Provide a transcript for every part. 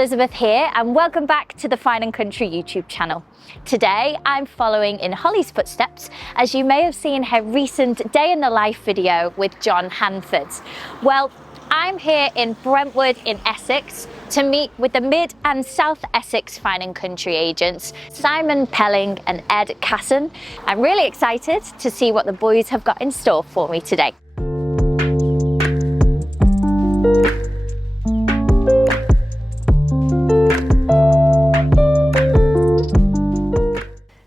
Elizabeth here, and welcome back to the Fine and Country YouTube channel. Today I'm following in Holly's footsteps, as you may have seen her recent day in the life video with John Hanford. Well, I'm here in Brentwood in Essex to meet with the Mid and South Essex Fine and Country agents, Simon Pelling and Ed Casson. I'm really excited to see what the boys have got in store for me today.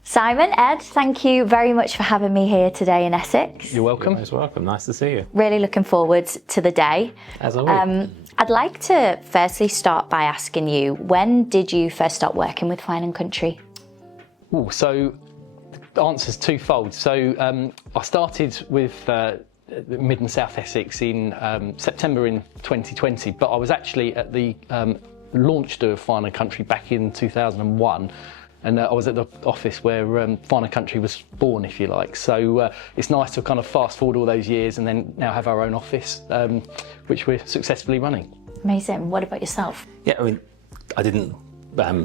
Simon, Ed, thank you very much for having me here today in Essex. You're welcome. You're most welcome. Nice to see you. Really looking forward to the day. As always. I'd like to firstly start by asking you, when did you first start working with Fine and Country? Ooh, so the answer's twofold. So I started with Mid and South Essex in September in 2020, but I was actually at the launch day of Fine and Country back in 2001. And I was at the office where Fine and Country was born, if you like. So it's nice to kind of fast forward all those years and then now have our own office, which we're successfully running. Amazing. What about yourself? Yeah, I mean, I didn't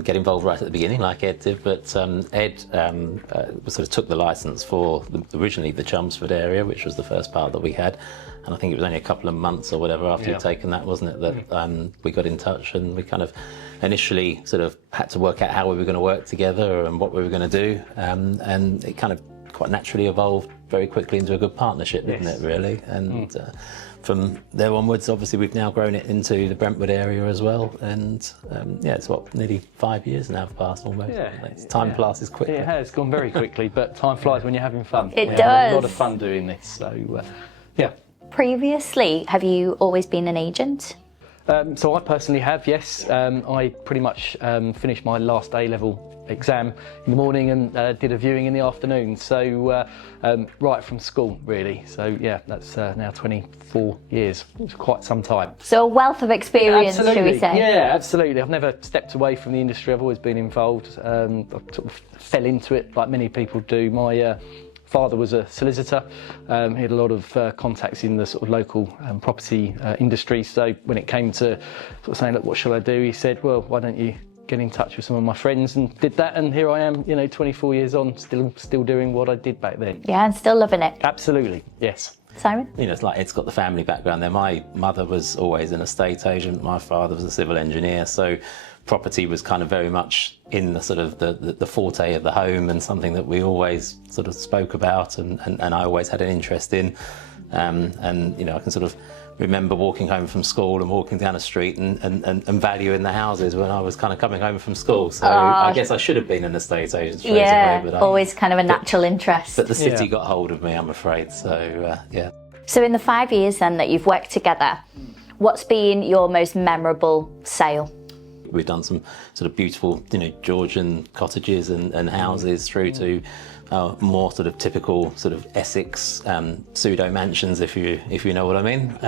get involved right at the beginning like Ed did, but Ed sort of took the licence for originally the Chelmsford area, which was the first part that we had. And I think it was only a couple of months or whatever after you'd taken that, wasn't it, that we got in touch, and we kind of initially sort of had to work out how we were going to work together and what we were going to do. And it kind of quite naturally evolved very quickly into a good partnership, didn't it, really? And from there onwards, obviously, we've now grown it into the Brentwood area as well. And yeah, it's nearly 5 years now have passed almost. Yeah, time passes quickly. It has gone very quickly, but time flies when you're having fun. It does. A lot of fun doing this, so yeah. Previously, have you always been an agent? So I personally have, yes. I pretty much finished my last A-level exam in the morning and did a viewing in the afternoon. So right from school, really. So yeah, that's now 24 years. It's quite some time. So a wealth of experience, should we say? Yeah, absolutely. I've never stepped away from the industry. I've always been involved. I sort of fell into it like many people do. My father was a solicitor. He had a lot of contacts in the sort of local property industry. So when it came to sort of saying, look, what shall I do? He said, well, why don't you get in touch with some of my friends, and did that. And here I am, 24 years on, still doing what I did back then. Yeah, and still loving it. Absolutely, yes. Simon? It's like Ed's got the family background there. My mother was always an estate agent. My father was a civil engineer. So property was kind of very much in the sort of the forte of the home, and something that we always sort of spoke about and I always had an interest in. And I can sort of remember walking home from school and walking down a street and valuing the houses when I was kind of coming home from school. So I guess I should have been an estate agent straight away. But always kind of a natural interest. But the city got hold of me, I'm afraid. So yeah. So in the 5 years then that you've worked together, what's been your most memorable sale? We've done some sort of beautiful, Georgian cottages and houses through to more sort of typical sort of Essex pseudo mansions, if you know what I mean.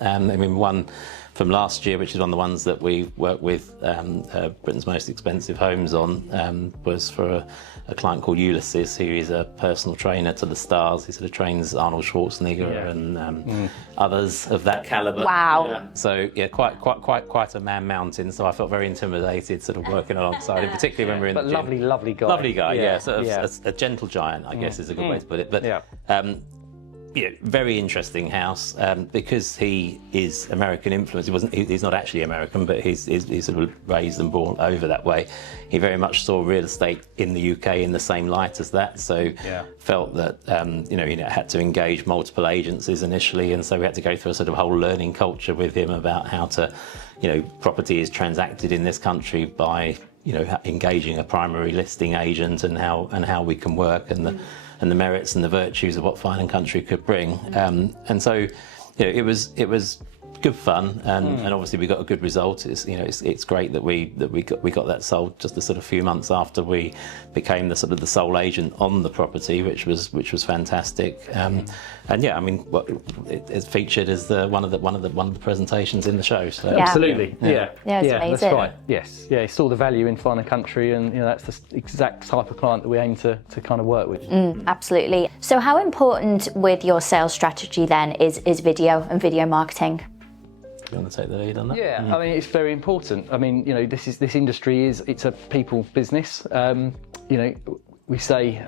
I mean, one from last year, which is one of the ones that we worked with Britain's Most Expensive Homes on, was for a client called Ulysses, who is a personal trainer to the stars. He sort of trains Arnold Schwarzenegger and others of that caliber. Wow. Yeah. So yeah, quite a man mountain. So I felt very intimidated, sort of working alongside him, particularly when we were in the gym. Lovely guy. Lovely guy, yeah. Sort of a gentle giant, I guess, is a good way to put it. But very interesting house because he is American influence. He's not actually American, but he's sort of raised and born over that way. He very much saw real estate in the UK in the same light as that. So felt that he had to engage multiple agencies initially, and so we had to go through a sort of whole learning culture with him about how to, property is transacted in this country by engaging a primary listing agent, and how we can work, and the merits and the virtues of what Fine and Country could bring. And so it was good fun, and obviously we got a good result. It's great that we got that sold just a sort of few months after we became the sole agent on the property, which was fantastic. And yeah, I mean, it's featured as one of the presentations in the show. So. Yeah. Absolutely, yeah, amazing. That's right. Yes, yeah, he saw the value in Fine and Country, and that's the exact type of client that we aim to kind of work with. Absolutely. So how important with your sales strategy then is video and video marketing? You want to take the lead on that? Yeah, I mean, it's very important. I mean, you know, this industry it's a people business. You know, we say,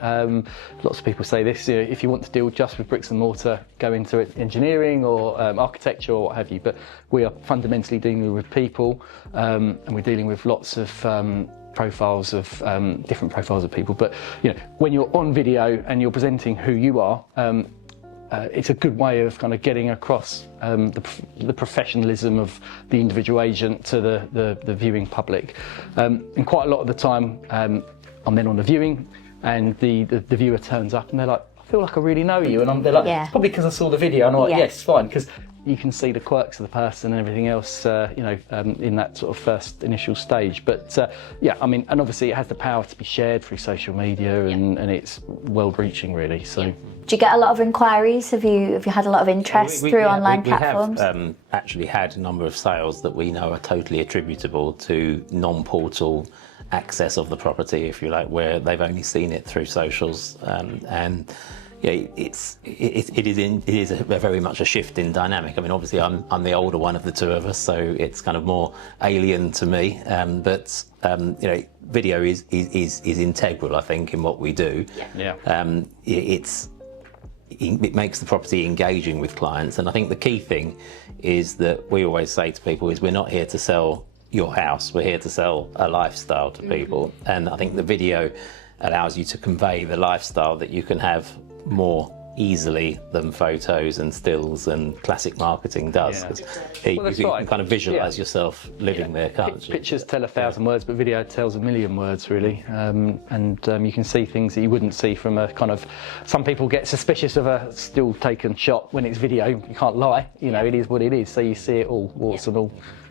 lots of people say this, you know, if you want to deal just with bricks and mortar, go into it, engineering or architecture or what have you. But we are fundamentally dealing with people, and we're dealing with lots of profiles of different profiles of people. But you know, when you're on video and you're presenting who you are, it's a good way of kind of getting across the professionalism of the individual agent to the viewing public. And quite a lot of the time, I'm then on the viewing, and the viewer turns up and they're like, I feel like I really know you, and they're like, Yeah. probably because I saw the video, and I'm like, Yeah. yes, fine, because you can see the quirks of the person and everything else, you know, in that sort of first initial stage. But yeah, I mean, and obviously it has the power to be shared through social media, and it's world-reaching, really. So. Do you get a lot of inquiries? Have you had a lot of interest through online platforms? We have actually had a number of sales that we know are totally attributable to non-portal access of the property, if you like, where they've only seen it through socials, and yeah, it is a very much a shift in dynamic. I mean, obviously I'm the older one of the two of us, so it's kind of more alien to me. But you know, video is integral, I think, in what we do. Yeah. It makes the property engaging with clients, and I think the key thing is that we always say to people is we're not here to sell your house, we're here to sell a lifestyle to people. And I think the video allows you to convey the lifestyle that you can have more easily than photos and stills and classic marketing does. Yeah. You can kind of visualize yourself living there, can't you? Pictures tell 1,000 words, but video tells 1,000,000 words, really. And you can see things that you wouldn't see from a kind of. Some people get suspicious of a still taken shot when it's video. You can't lie, you know, it is what it is. So you see it all, warts and all.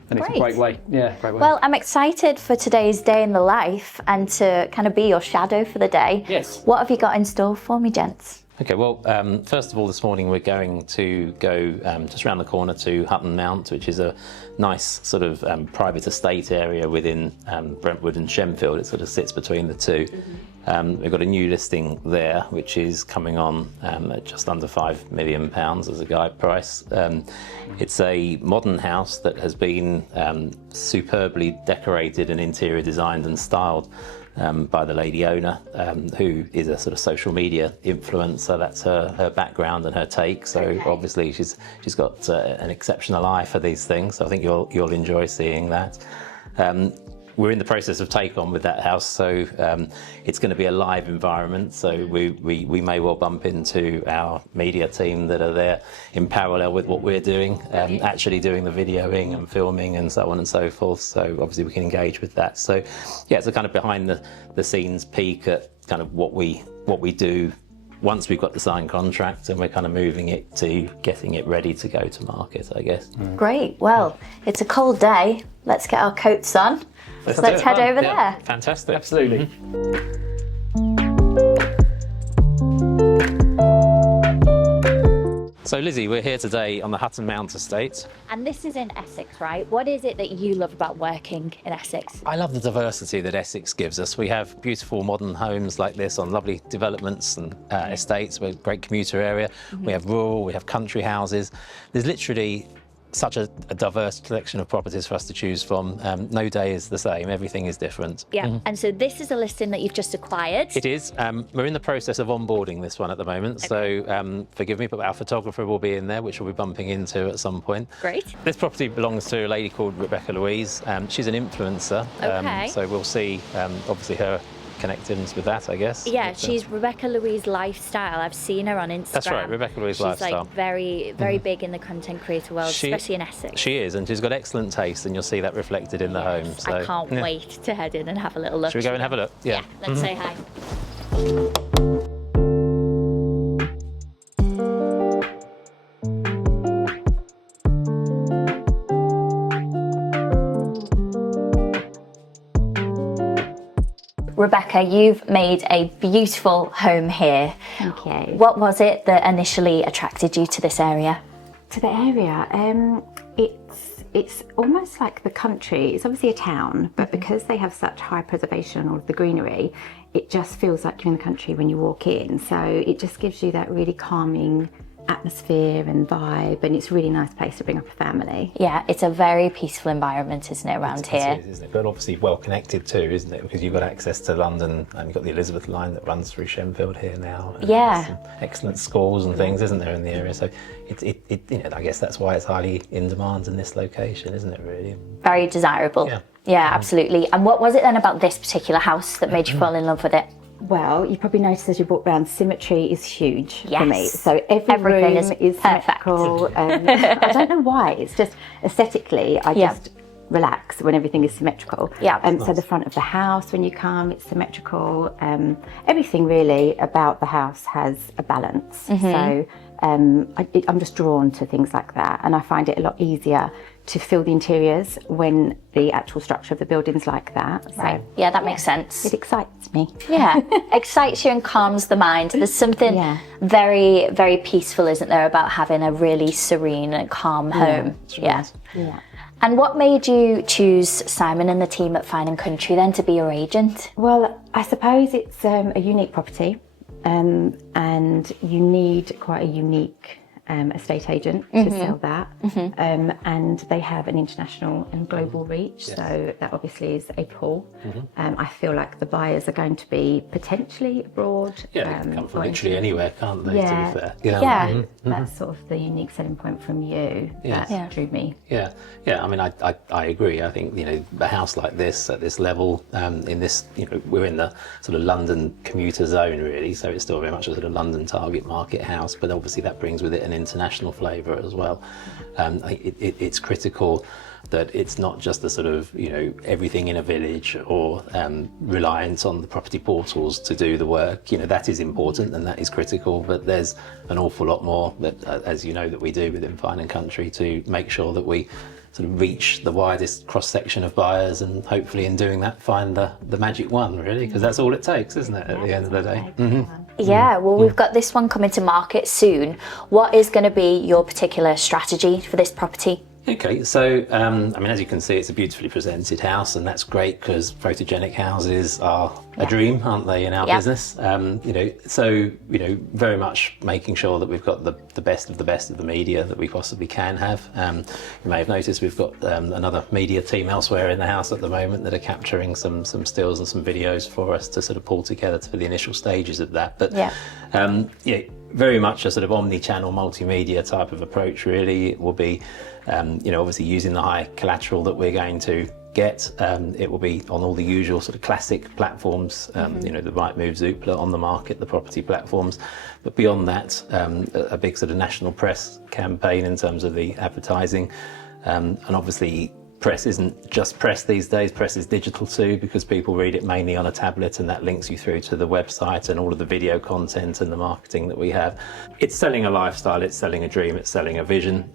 And it's a great way. Yeah, great way. Well, I'm excited for today's day in the life and to kind of be your shadow for the day. Yes. What have you got in store for me, gents? Okay, well, first of all, this morning we're going to go just around the corner to Hutton Mount, which is a nice sort of private estate area within Brentwood and Shenfield. It sort of sits between the two. We've got a new listing there, which is coming on at just under £5 million as a guide price. It's a modern house that has been superbly decorated and interior designed and styled by the lady owner, who is a sort of social media influencer. That's her background and her take. So obviously she's got an exceptional eye for these things. So I think you'll enjoy seeing that. We're in the process of take on with that house, so it's going to be a live environment. So we may well bump into our media team that are there in parallel with what we're doing, actually doing the videoing and filming and so on and so forth. So obviously we can engage with that. So yeah, it's a kind of behind the scenes peek at kind of what we do once we've got the signed contract, and we're kind of moving it to getting it ready to go to market, I guess. Great. Well, it's a cold day. Let's get our coats on. Let's head over there. Fantastic. Absolutely. So Lizzie, we're here today on the Hutton Mount Estate. And this is in Essex, right? What is it that you love about working in Essex? I love the diversity that Essex gives us. We have beautiful modern homes like this on lovely developments and estates. We're a great commuter area. We have rural, we have country houses. There's literally such a diverse collection of properties for us to choose from. No day is the same, everything is different. Yeah, and so this is a listing that you've just acquired. It is. We're in the process of onboarding this one at the moment, so forgive me, but our photographer will be in there, which we'll be bumping into at some point. Great. This property belongs to a lady called Rebecca Louise. She's an influencer, so we'll see obviously her connections with that, I guess. Yeah, she's Rebecca Louise Lifestyle. I've seen her on Instagram. That's right, Rebecca Louise she's Lifestyle. She's like very big in the content creator world, especially in Essex. She is, and she's got excellent taste, and you'll see that reflected in the home. So I can't wait to head in and have a little look. Should we go and have a look? Yeah, let's say hi. Rebecca, you've made a beautiful home here. Thank you. What was it that initially attracted you to this area? To the area, it's almost like the country. It's obviously a town, but because they have such high preservation on all of the greenery, it just feels like you're in the country when you walk in. So it just gives you that really calming atmosphere and vibe, and it's a really nice place to bring up a family. Yeah, it's a very peaceful environment, isn't it, around here? It is, isn't it? But obviously well connected too, isn't it? Because you've got access to London, and you've got the Elizabeth line that runs through Shenfield here now. And Yeah. some excellent schools and things, isn't there, in the area? So it you know, I guess that's why it's highly in demand in this location, isn't it, really? Very desirable. Yeah. Yeah, absolutely. And what was it then about this particular house that made you fall in love with it? Well, you probably noticed as you walk around, symmetry is huge for me. Yes. So everything Everything is is symmetrical. I don't know why. It's just aesthetically, I Yeah. just relax when everything is symmetrical. Yeah. So the front of the house, when you come, it's symmetrical. Everything really about the house has a balance. So I'm just drawn to things like that, and I find it a lot easier to feel the interiors when the actual structure of the building's like that. So Right. Yeah, that makes sense. it excites me. Yeah, excites you and calms the mind. There's something Yeah. very, very peaceful, isn't there, about having a really serene and calm home. Yeah. Yeah. And what made you choose Simon and the team at Fine & Country then to be your agent? Well, I suppose it's a unique property, and you need quite a unique estate agent to sell that. And they have an international and global reach, so that obviously is a pull. I feel like the buyers are going to be potentially abroad. Yeah, they can come from or literally anywhere, can't they, Yeah. to be fair? Yeah. That's sort of the unique selling point from you Yes. that drew me. Yeah, I mean, I agree. I think, you know, a house like this at this level, in this, you know, we're in the sort of London commuter zone really, so it's still very much a sort of London target market house, but obviously that brings with it an international flavour as well. It's critical that it's not just the sort of, you know, everything in a village or reliance on the property portals to do the work. You know, that is important and that is critical, but there's an awful lot more that, as you know, that we do within Fine & Country to make sure that we sort of reach the widest cross-section of buyers, and hopefully in doing that find the magic one, really, because that's all it takes, isn't it, at the end of the day? Yeah, well, we've got this one coming to market soon. What is going to be your particular strategy for this property? Okay, so I mean, as you can see, it's a beautifully presented house, and that's great because photogenic houses are a dream, aren't they, in our business? You know, so, you know, very much making sure that we've got the best of the media that we possibly can have. You may have noticed we've got another media team elsewhere in the house at the moment that are capturing some stills and some videos for us to sort of pull together for the initial stages of that. But yeah, very much a sort of omni-channel multimedia type of approach, really. It will be, you know, obviously using the high collateral that we're going to get. It will be on all the usual sort of classic platforms, you know, the Rightmove, Zoopla, on the market, the property platforms. But beyond that, a big sort of national press campaign in terms of the advertising. And obviously, press isn't just press these days, press is digital too, because people read it mainly on a tablet, and that links you through to the website and all of the video content and the marketing that we have. It's selling a lifestyle, it's selling a dream, it's selling a vision.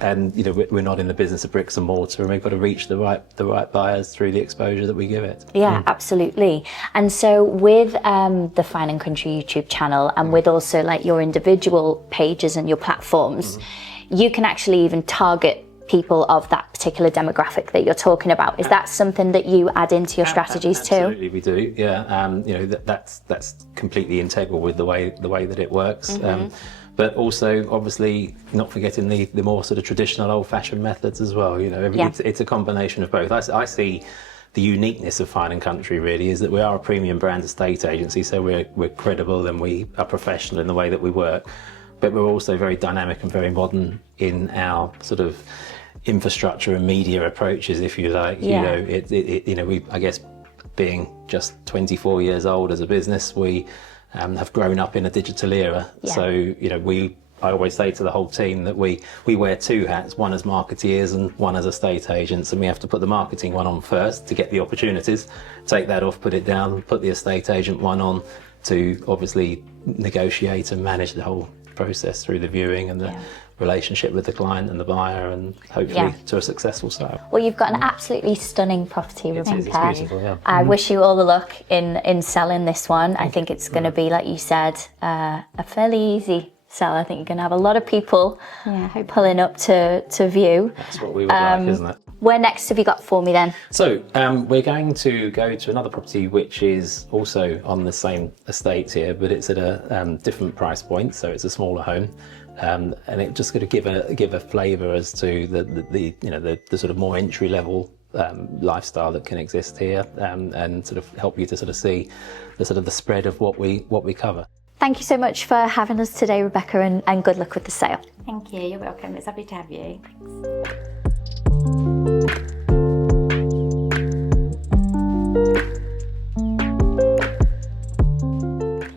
And you know, we're not in the business of bricks and mortar, and we've got to reach the right buyers through the exposure that we give it. Yeah, absolutely. And so with the Fine & Country YouTube channel, and with also like your individual pages and your platforms, you can actually even target people of that particular demographic that you're talking about. Is that something that you add into your strategies too? Absolutely, we do. Yeah, you know, that's completely integral with the way that it works. But also, obviously, not forgetting the more sort of traditional, old-fashioned methods as well. You know, it's a combination of both. I see the uniqueness of Fine & Country really is that we are a premium brand estate agency, so we're credible and we are professional in the way that we work. But we're also very dynamic and very modern in our sort of infrastructure and media approaches, if you like. You know, you know, I guess being just 24 years old as a business, we have grown up in a digital era. So, you know, I always say to the whole team that we wear two hats, one as marketeers and one as estate agents, and we have to put the marketing one on first to get the opportunities, take that off, put it down, put the estate agent one on to obviously negotiate and manage the whole process through the viewing and the relationship with the client and the buyer, and hopefully to a successful sale. Well, you've got an absolutely stunning property, Rebecca. It's beautiful, yeah. I wish you all the luck in selling this one. I think it's going to be, like you said, a fairly easy sell. I think you're going to have a lot of people pulling up to view. That's what we would like, isn't it? Where next have you got for me then? So we're going to go to another property which is also on the same estate here, but it's at a different price point, so it's a smaller home. and it just going to give a flavour as to the sort of more entry level lifestyle that can exist here, and sort of help you to sort of see the spread of what we cover. Thank you so much for having us today, Rebecca, and good luck with the sale. Thank you. You're welcome. It's lovely to have you.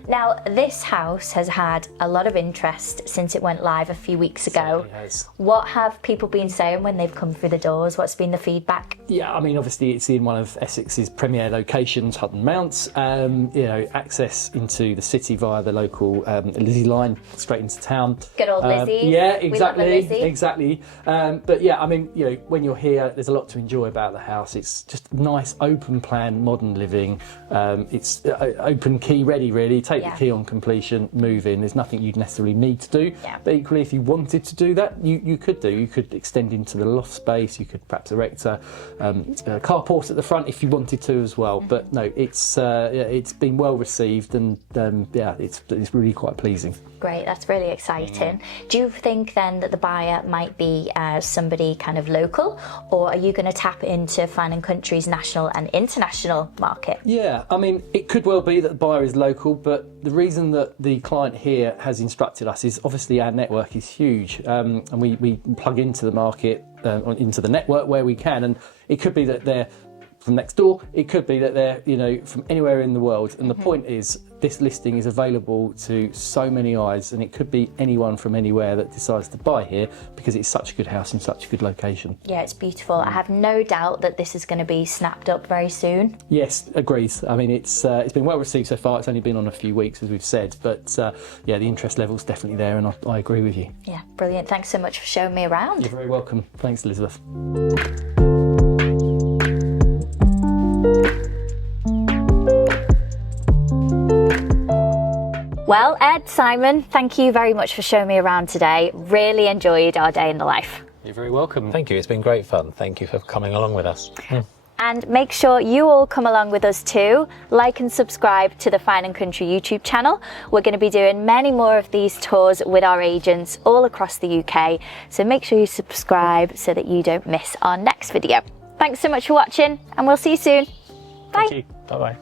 Now, this house has had a lot of interest since it went live a few weeks ago. Certainly has. What have people been saying when they've come through the doors? What's been the feedback? Yeah, I mean, obviously it's in one of Essex's premier locations, Hutton Mount. Access into the city via the local Lizzie line straight into town. Good old Lizzie. Yeah, exactly, We love a Lizzie. exactly. But yeah, I mean, when you're here, there's a lot to enjoy about the house. It's just nice, open plan, modern living. It's open key ready, really. Take the key on completion, move in. There's nothing you'd necessarily need to do. Yeah. But equally, if you wanted to do that, you could do. You could extend into the loft space. You could perhaps erect a carport at the front if you wanted to as well. Mm-hmm. But no, it's been well received, and it's really quite pleasing. Great, that's really exciting. Do you think then that the buyer might be somebody kind of local, or are you going to tap into Fine & Country's national and international market? Yeah, I mean, it could well be that the buyer is local, but the reason that the client here has instructed us is obviously our network is huge, and we plug into the market, into the network where we can, and it could be that they're from next door, it could be that they're from anywhere in the world, and the point is this listing is available to so many eyes, and it could be anyone from anywhere that decides to buy here because it's such a good house in such a good location. Yeah, it's beautiful. I have no doubt that this is going to be snapped up very soon. Yes, agreed. I mean, it's been well received so far. It's only been on a few weeks, as we've said, but the interest level's definitely there, and I agree with you. Yeah, brilliant. Thanks so much for showing me around. You're very welcome. Thanks, Elizabeth. Well, Ed, Simon, thank you very much for showing me around today. Really enjoyed our day in the life. You're very welcome. Thank you. It's been great fun. Thank you for coming along with us. And make sure you all come along with us too. Like and subscribe to the Fine & Country YouTube channel. We're going to be doing many more of these tours with our agents all across the UK. So make sure you subscribe so that you don't miss our next video. Thanks so much for watching, and we'll see you soon. Bye. Thank you. Bye-bye.